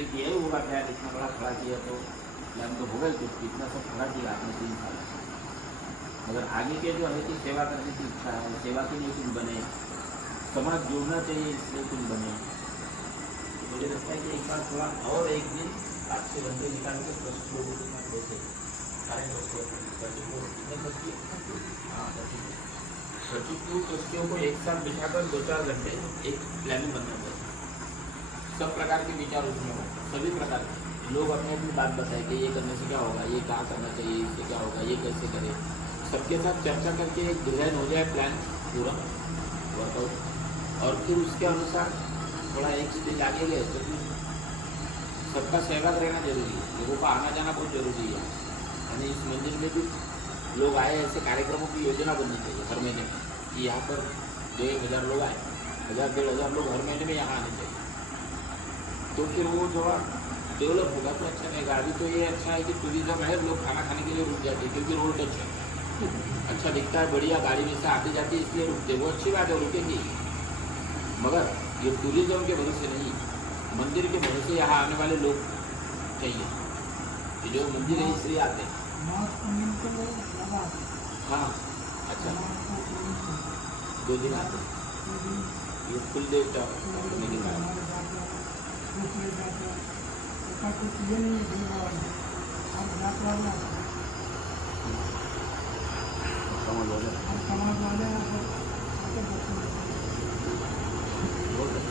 सोचे कि ये होगा क्या, इतना बड़ा खड़ा किया तो प्लान तो होगा ही कुछ, इतना सब खड़ा किया आपने 3 साल। मगर आगे के जो है कि सेवा करने की इच्छा है, सेवा के लिए कुछ बने, समाज जोड़ना चाहिए इसलिए कुछ बने। तो मुझे लगता है कि एक बार थोड़ा और एक दिन 8 घंटे निकाल के 10 लोगों के साथ बैठे, सारे ट्रस्टियों को एक साथ बिठाकर 2-4 घंटे एक प्लानिंग बनना चाहिए। सब प्रकार के विचार उसमें हो, सभी प्रकार के लोग अपनी अपनी बात बताएं कि ये करने से क्या होगा, ये क्या करना चाहिए, इससे क्या होगा, ये कैसे करें। सबके साथ चर्चा करके एक डिज़ाइन हो जाए प्लान पूरा वर्कआउट, और फिर उसके अनुसार थोड़ा एक स्टेज आगे गए तो फिर सबका सहयोग रहना जरूरी है, लोगों का आना जाना बहुत जरूरी है। यानी इस मंदिर में भी लोग आए, ऐसे कार्यक्रमों की योजना बननी चाहिए हर महीने में कि यहाँ पर 2-1000 लोग आए, 1000-1500 लोग हर महीने में यहाँ आने चाहिए। तो फिर वो थोड़ा डेवलप होगा तो अच्छा रहेगा। अभी तो ये अच्छा है कि टूरिज्म है, लोग खाना खाने के लिए रुक जाते हैं क्योंकि रोड टच है, अच्छा दिखता है, बढ़िया गाड़ी में से आती जाती है इसलिए रुकते, वो अच्छी बात है, रुकेगी। मगर ये टूरिज्म के भरोसे नहीं, मंदिर के भरोसे यहाँ आने वाले लोग चाहिए कि जो मंदिर है इसलिए आते हैं। हाँ अच्छा, 2 दिन आते हैं, ये कुल देवता करने के बाद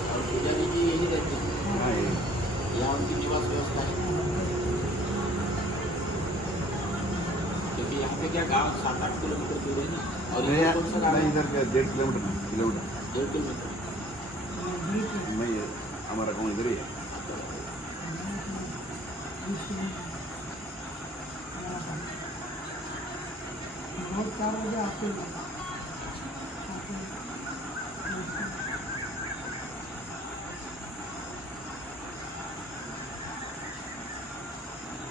और पुजारी जी यही रहते हैं, यहाँ उनकी निवास व्यवस्था है। क्योंकि यहाँ पे क्या गाँव 7-8 किलोमीटर दूर है ना, और इधर का 1.5 किलोमीटर 1.5 किलोमीटर मैं हमारा गाँव इधर ही है।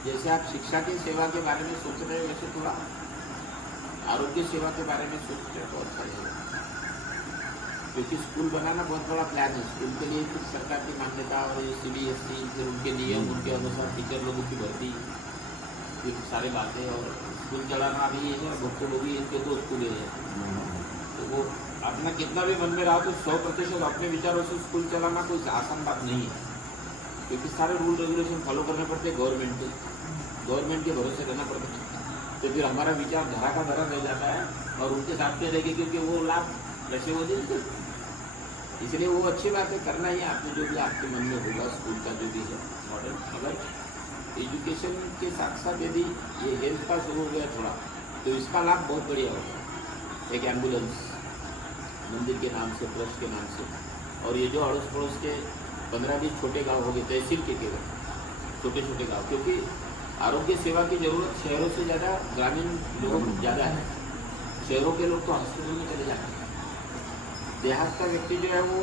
जैसे आप शिक्षा की सेवा के बारे में सोच रहे हो, वैसे थोड़ा आरोग्य सेवा के बारे में सोच रहे हो तो अच्छा रहेगा। क्योंकि स्कूल बनाना बहुत बड़ा प्लान है, स्कूल के लिए फिर सरकार की मान्यता और CBSE, फिर उनके नियम, उनके अनुसार टीचर लोगों की भर्ती, फिर सारी बातें, और स्कूल चलाना अभी ये है भुक्तभोगी इनके 2 स्कूल है। तो वो अपना कितना भी मन में रहा तो 100% अपने विचारों से स्कूल चलाना कोई आसान बात नहीं है, क्योंकि सारे रूल रेगुलेशन फॉलो करने पड़ते हैं गवर्नमेंट के भरोसे रहना पड़ता है। तो फिर हमारा विचार धरा का धरा रह जाता है और उनके साथ में रहेगी, क्योंकि वो लाभ वैसे वो देते। इसलिए वो अच्छी बात है, करना ही आपने जो भी आपके मन में होगा स्कूल का जो भी है मॉडल। अगर एजुकेशन के साथ साथ यदि ये हेल्थ का शुरू हो गया थोड़ा, तो इसका लाभ बहुत बढ़िया होगा। एक एम्बुलेंस मंदिर के नाम से, ट्रस्ट के नाम से, और ये जो अड़ोस पड़ोस के 15-20 छोटे गांव हो गए, तहसील के केवल छोटे छोटे गांव, क्योंकि आरोग्य सेवा की ज़रूरत शहरों से ज़्यादा ग्रामीण लोगों को ज़्यादा है। शहरों के लोग तो हॉस्पिटल में चले जाते हैं, देहात का व्यक्ति जो है वो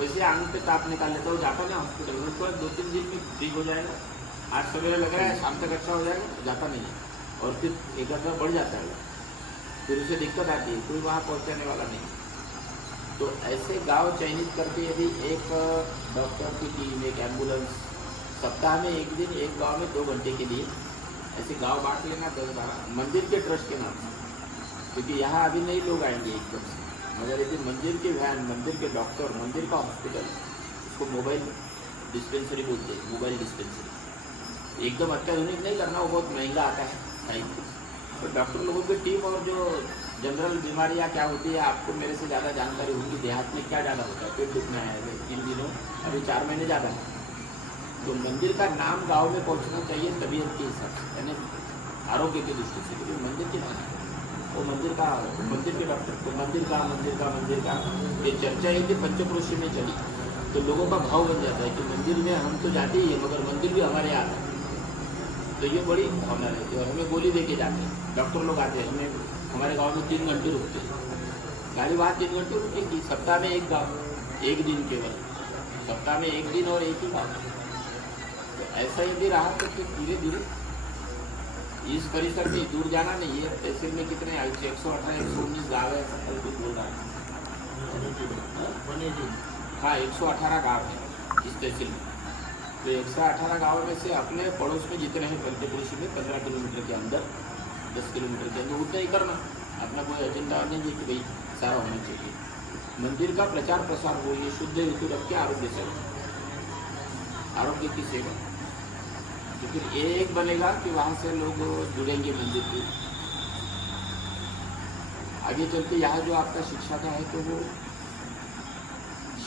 वैसे आंग पे ताप निकाल लेता है, वो जाता नहीं हॉस्पिटल में, उसको 2-3 दिन में ठीक हो जाएगा, आज सवेरे लग रहा है शाम तक अच्छा हो जाएगा, जाता नहीं है, और फिर एक आधा बढ़ जाता है, फिर उसे दिक्कत आती है, कोई वहाँ पहुँचाने वाला नहीं। तो ऐसे गांव चयनित करके यदि एक डॉक्टर की टीम, एक एम्बुलेंस, सप्ताह में एक दिन एक गांव में 2 घंटे के लिए ऐसे गांव बांट लेना 10-12 मंदिर के ट्रस्ट के नाम से, क्योंकि यहाँ अभी नए लोग आएंगे एकदम से, मगर यदि मंदिर के वैन, मंदिर के डॉक्टर, मंदिर का हॉस्पिटल, उसको मोबाइल डिस्पेंसरी बोलते हैं, मोबाइल डिस्पेंसरी, एकदम अत्याधुनिक नहीं करना, वो बहुत महंगा आता है साइंस। तो डॉक्टर लोगों की टीम और जो जनरल बीमारियाँ क्या होती है, आपको मेरे से ज़्यादा जानकारी होगी, देहात में क्या ज़्यादा होता है, पेट दुखना है इन दिनों, अभी 4 महीने ज़्यादा है, तो मंदिर का नाम गांव में पहुंचना चाहिए तबीयत के हिसाब से, यानी आरोग्य की दृष्टि से, क्योंकि मंदिर के नाम वो मंदिर के डॉक्टर को मंदिर का ये चर्चा है कि पंचक्रोशी में चली, तो लोगों का भाव बन जाता है कि मंदिर में हम तो जाते ही है, मगर मंदिर भी हमारे यहाँ आता है। तो ये बड़ी भावना रहती है, और हमें गोली दे के जाते हैं, डॉक्टर लोग आते हैं, हमें हमारे गांव में 3 घंटे रुकते हैं, गाड़ी वहाँ 3 घंटे रुकेगी, सप्ताह में एक गाँव, एक दिन केवल, सप्ताह में एक दिन और एक ही गाँव। तो ऐसा यदि रहा तो फिर धीरे धीरे इस परिसर से दूर जाना नहीं है। तहसील में कितने 118-119 गाँव है, दूर रहा है, हाँ 118 गाँव है इस तहसील में, तो 118 गाँव में से अपने पड़ोस में जितने हैं पंचकृषि में 15 किलोमीटर के अंदर 10 किलोमीटर के अंदर उतना ही करना। अपना कोई एजेंडा नहीं है कि भाई सारा होना चाहिए। मंदिर का प्रचार प्रसार हो, ये शुद्ध हेतु रख के आरोग्य सेवा, आरोग्य की सेवा। तो फिर एक बनेगा कि वहाँ से लोग जुड़ेंगे मंदिर के। आगे चलते यहाँ जो आपका शिक्षा का है तो वो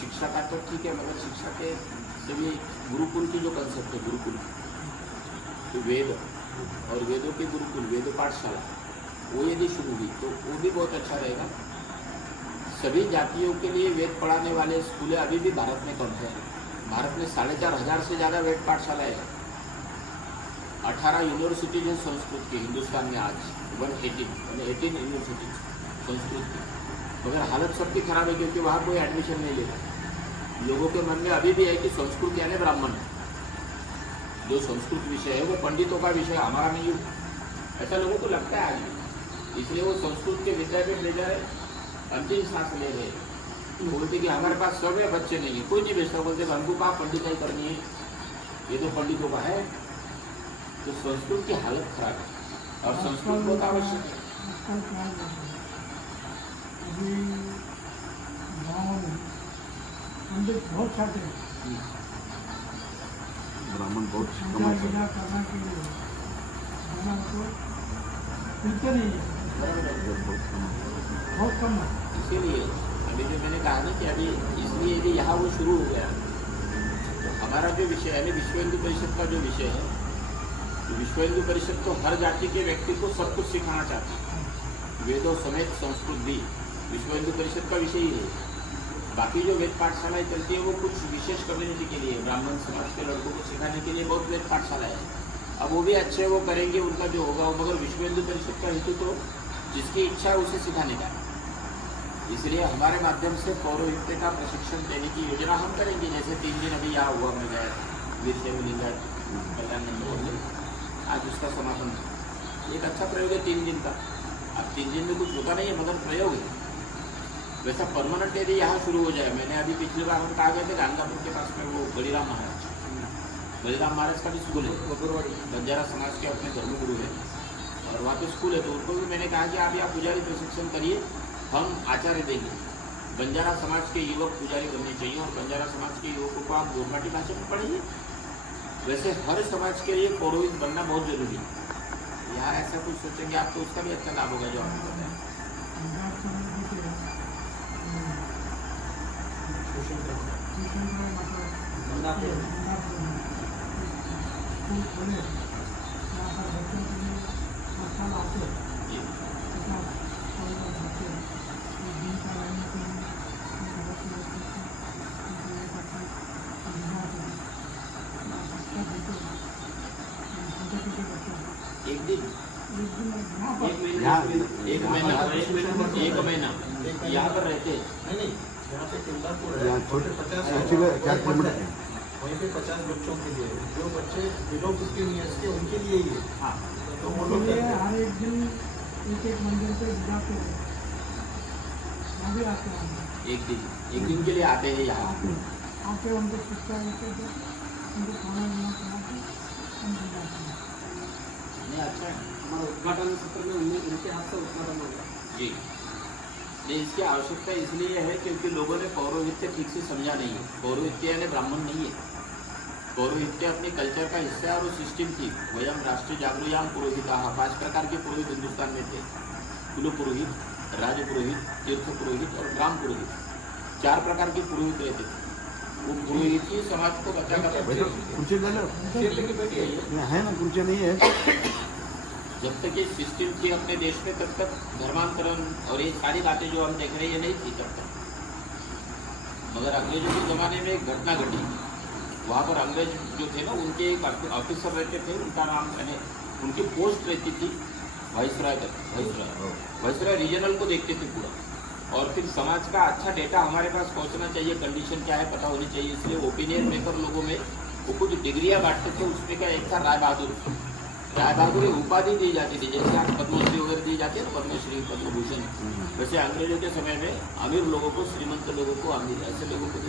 शिक्षा का तो ठीक है, मगर शिक्षा के सभी गुरुकुल की जो कंसेप्ट है, गुरुकुल तो वेद और वेदों के गुरुकुल, वेद पाठशाला, वो यदि शुरू हुई तो वो भी बहुत अच्छा रहेगा। सभी जातियों के लिए वेद पढ़ाने वाले स्कूलें अभी भी भारत में कम है। भारत में 4,500 से ज़्यादा वेद पाठशालाएँ हैं। 18 यूनिवर्सिटीज हैं संस्कृत की हिंदुस्तान में आज, 118 यूनिवर्सिटीज संस्कृत की। मगर हालत सबकी खराब है क्योंकि वहाँ कोई एडमिशन नहीं लेगा। लोगों के मन में अभी भी है कि संस्कृत यानी ब्राह्मण है। जो संस्कृत विषय है वो पंडितों का विषय, हमारा नहीं है, ऐसा लोगों को लगता है आज। इसलिए वो संस्कृत के विद्यापीठ ले जाए, अंतिम सांस ले रहे। बोलते कि हमारे पास सब है, बच्चे नहीं है, कोई नहीं बेचता। बोलते हमको कहाँ पंडिताई करनी है, ये तो पंडितों का है। तो संस्कृत की हालत खराब है और संस्कृत बहुत आवश्यक है। अभी गाँव में पंडित बहुत सारे हैं, ब्राह्मण बहुत कम पूजा है। विधा करने के लिए खाना को मिलते नहीं है, बहुत कम है। इसीलिए अभी जो मैंने कहा ना कि अभी इसलिए भी यहाँ वो शुरू हो गया। तो हमारा जो विषय है, विश्व हिंदू परिषद का जो विषय है, तो विश्व हिंदू परिषद तो हर जाति के व्यक्ति को सब कुछ सिखाना चाहती है, वेदों समेत संस्कृत भी विश्व हिंदू परिषद का विषय ही है। बाकी जो वेद पाठशालाएँ चलती है वो कुछ विशेष कम्युनिटी के लिए, ब्राह्मण समाज के लड़कों को सिखाने के लिए बहुत वेद पाठशालाएँ हैं। अब वो भी अच्छे वो करेंगे, उनका जो होगा, मगर विश्व हिंदू परिषद का हेतु तो जिसकी इच्छा है उसे सिखाने का। इसलिए हमारे माध्यम से पौरोहित्य का प्रशिक्षण देने की योजना हम करेंगे। जैसे 3 दिन अभी यहाँ हुआ, मैं गया वीर शैव लिंगायत कल्याण मंदिर में, आज उसका समापन। एक अच्छा प्रयोग है 3 दिन का। अब 3 दिन में कुछ होता नहीं है, मगर प्रयोग है। वैसा परमानेंट यदि यहाँ शुरू हो जाए, मैंने अभी पिछली बार हम कहा गए थे गांधापुर के पास में वो बलिराम महाराज का भी स्कूल है, बंजारा समाज के अपने धर्मगुरु है और वहाँ पे स्कूल है। तो उनको भी मैंने कहा कि आप यहाँ पुजारी प्रशिक्षण करिए, हम आचार्य देंगे। बंजारा समाज के युवक पुजारी बनने चाहिए और बंजारा समाज के युवकों को आप गोरमाटी भाषा में पढ़िए। वैसे हर समाज के लिए पौरोहित बनना बहुत जरूरी है। यहाँ ऐसा कुछ सोचेंगे आप तो उसका भी अच्छा लाभ होगा जो आपने बताया। एक दिन एक महीना यहाँ पर रहते हैं। नहीं, यहाँ पे किंदापुर है, यहाँ छोटे 50 4 किलोमीटर है। वहीं पे 50 बच्चों के लिए, जो बच्चे बिलो 15 ईयर्स के उनके लिए ही है। हाँ, तो वो लोग ये हर एक दिन एक मंदिर पे जाते हैं, वहाँ भी आते हैं। एक दिन के लिए आते हैं यहाँ। आके उनको शिक्षा देते थे, उनको खाना वाना खिलाते, उनको जाते हैं। नहीं, अच्छा है हमारा उद्घाटन सत्र में उनके हाथ से उद्घाटन होगा जी। नहीं, इसकी आवश्यकता इसलिए है क्योंकि लोगों ने पौरोहित्य ठीक से समझा नहीं है। पौरोहित्य यानी ब्राह्मण नहीं है। पौरोहित्य अपने कल्चर का हिस्सा और सिस्टम थी। वयम राष्ट्रीय जागरूयाम पुरोहिता, 5 प्रकार के पुरोहित हिंदुस्तान में थे। कुल पुरोहित, राज पुरोहित, तीर्थ पुरोहित और ग्राम पुरोहित, 4 प्रकार के पुरोहित रहते थे। वो पुरोहित ही समाज को बचा कर भाई तो कुर्सी ले लो, है ना, कुर्सी नहीं है। जब तक ये सिस्टम थी अपने देश में तब तक धर्मांतरण और ये सारी बातें जो हम देख रहे हैं ये नहीं थी तब तक। मगर अंग्रेजों के ज़माने में एक घटना घटी। वहाँ पर अंग्रेज जो थे ना, उनके एक ऑफिसर रहते थे, उनका नाम यानी उनकी पोस्ट रहती थी वाइसरॉय रीजनल को देखते थे पूरा। और फिर समाज का अच्छा डेटा हमारे पास पहुँचना चाहिए, कंडीशन क्या है पता होनी चाहिए। इसलिए ओपिनियन मेकर लोगों में वो कुछ डिग्रियाँ बांटते थे। उसमें का एक था राय बहादुर उपाधि दी जाती थी। जैसे आज पद्मश्री वगैरह दी जाती है ना, पद्मश्री पद्मभूषण, वैसे अंग्रेजों के समय में अमीर लोगों को, श्रीमंत लोगों को, अमीर ऐसे लोगों को